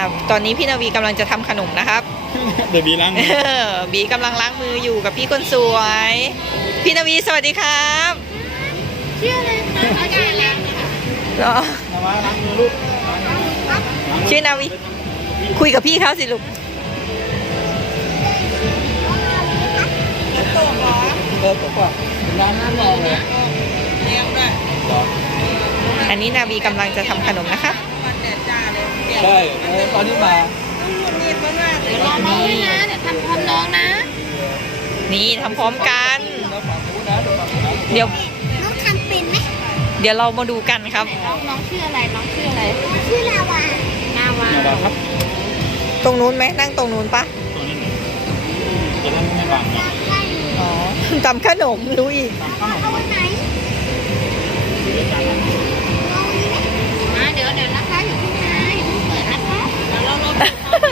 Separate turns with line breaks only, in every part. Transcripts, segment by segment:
ตอนนี้พี่นาวีกำลังจะทำขนมนะครับ
เดี๋ยวบีล้างมือ
บีกำลังล้างมืออยู่กับพี่คนสวย พี่นาวีสวัสดีครับ
ชื่ออะไรคะอาจารย์แล้ว
เหรอ
มามาล้างมือลูก
ชื่อนาวีคุยกับพี่เขาสิลูก
ผมว่าล้างน้ำรอเลย
อันนี้นาวีกำลังจะทำขนมนะครับ
ใช่ตอนนี้มา
เดี๋ยวรอน้องด้วยนะเดี๋ยวทำพร้อมน้องนะ
นี่ทำพร้อมกัน
แล้วฝั่งนู้นนะฝั่งนู้นนะ
เดี๋ยว
น้องทำเป็นไหม
เดี๋ยวเรามาดูกันครับ
น้องชื่ออะไรน้องชื่ออะไรชื่อลาวานาวา
มาครับ
ตรงนู้นไหมนั่งตรงนู้นปะ
ตัวนี้หนึ่งจะได้ไม่บังนะ
อ๋อทำขนมรู้อีก
เอาวันไหนเดี๋ยวนะคะอย่าเพิ่งนะอย่าเพิ่งเปิดนะคะเดี๋ยวเราลง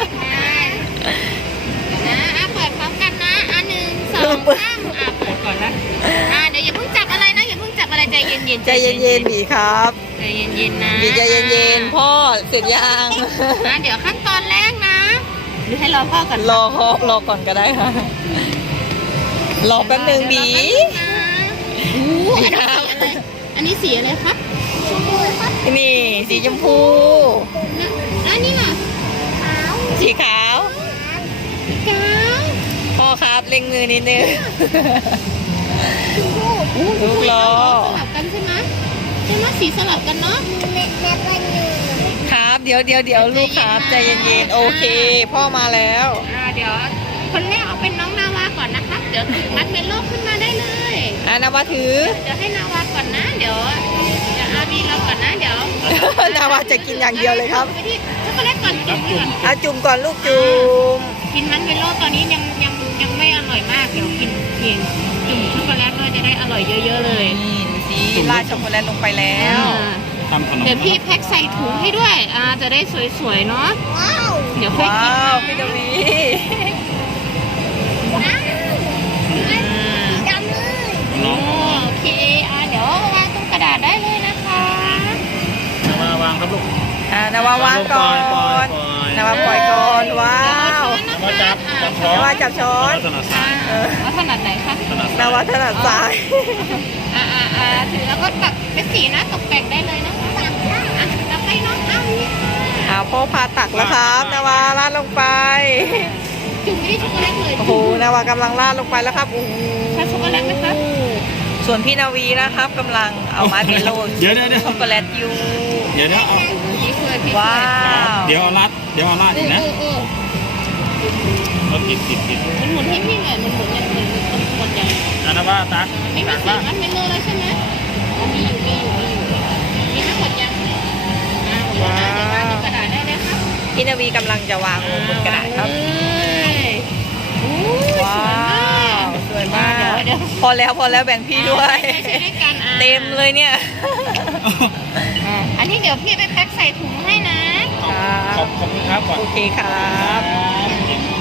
นะเปิดพร้อมกันนะ1 2 3เปิดก่อนนะเดี๋ยวอย่าเพิ่งจับอะไรนะอย่าเพิ่งจับอะไรใจเย็นๆ
ใจเย็นๆบีครับ
ใจเย็นๆนะ
บีใจเย็นๆพ่อเสร็จยัง
เดี๋ยวขั้นตอนแรกนะหรือให้รอพ่อก่อน
รอก่อนก็ได้ค่ะ รอแป๊บหนึ่งบี
อันนี้สีอะไรอันนี้สีอะไรครับชมพูครับ
นี่สีชมพู
แล้วนี่ล่ะขาว
สีขาว
ขาว
พ่อครับเล็งมือนิดนึง
ชมพู
ลูกรอ
สลับกันใช่ไหมสีสลับกันเนาะเม็ดวันหนึ่ง
ครับเดี๋ยวลูกครับใจเย็นๆโอเค พ่อมาแล้ว
เดี๋ยวคนแรกเอาเป็นน้องนาวาก่อนนะคะเดี๋ยวถึงมัดเมลโล่ขึ้นมาได้เลย
นาวาถือ
เดี๋ยวให้นาวาก่อนนะเดี๋ยวอาบีเราก่อนนะเดี๋ยวน
าวาจะกินอย่างเดียวเลยครับ
ไปที่ช็อกโกแลตก่อนจุ่มก่อน
เอาจุ่มก่อนลูกจุ่ม
กินมันเมลโล่ตอนนี้ยังไม่อร่อยมากเดี๋ยวกินจุ่มช็อกโกแลตก็จะได้อร่อยเยอะๆเลย
นี่ดูสิราดช็อกโกแลตลงไปแล้ว
ทำขนม
เดี๋ยวพี่แพ็คใส่ถุงให้ด้วยจะได้สวยๆเนาะเดี๋ยวค่อย
ว้า
กิน
วพี่นาวี
ดำเลย
น้อง
โอเคเดี๋ยววางตรงกระดาษได้เลยนะคะ
มาวางครับลูก
นาวาวางก่อนนาวาปล่อยก่อนว้าว
มาจับช้อน
นาวาจับช้อน
ถนัดซ้าย
เอาถนัดไหนคะ
ถนัด
นาวาถนัดซ้าย
ถือแล้วก็ตักเป็นสีนะตกแต่งได้เลยนะคะตักให้น้องเอา
พ่อพาตักแล้วครับนาวาราดลงไป
จุ่มไม่ได้ช็อกโกแลตเลย
โอ้โหนาวากำลังราดลงไปแล้วครับโอ้โห
ใช้ช็อกโกแลตไหมคะ
ส่วนพี่นาวีนะครับกำลังเอามาร์ชเมลโล่
เดี๋ยว
ช็อกโกแลตอยู่
เอา
พี่ช่วยพี่
ว้าว
เดี๋ยวเอาราดอีกนะเราติด
มันหมุนให้พี่หน่อยมันหมุนยังมันหมุนยัง
อันนั้นว่าตัก
ไม่มีสีมันเมลโล่แล้วใช่ไหมมีอยู่มีทั้งหมดยังหมดแล้วนะเดี๋ยววางกระดาษได้เลยครับ
พี่นาวีกำลังจะวางลงบนกระดาษครับ ว้าวสวยมาก
เดี๋ยว
พอแล้วแบ่งพี่ด้วย
ใช้ด้วยกัน
เต็มเลยเนี่ย
อันนี้เดี๋ยวพี่ไปแพ็คใส่ถุงให้นะ
ขอบคุณครับก่อน
โอเคครับ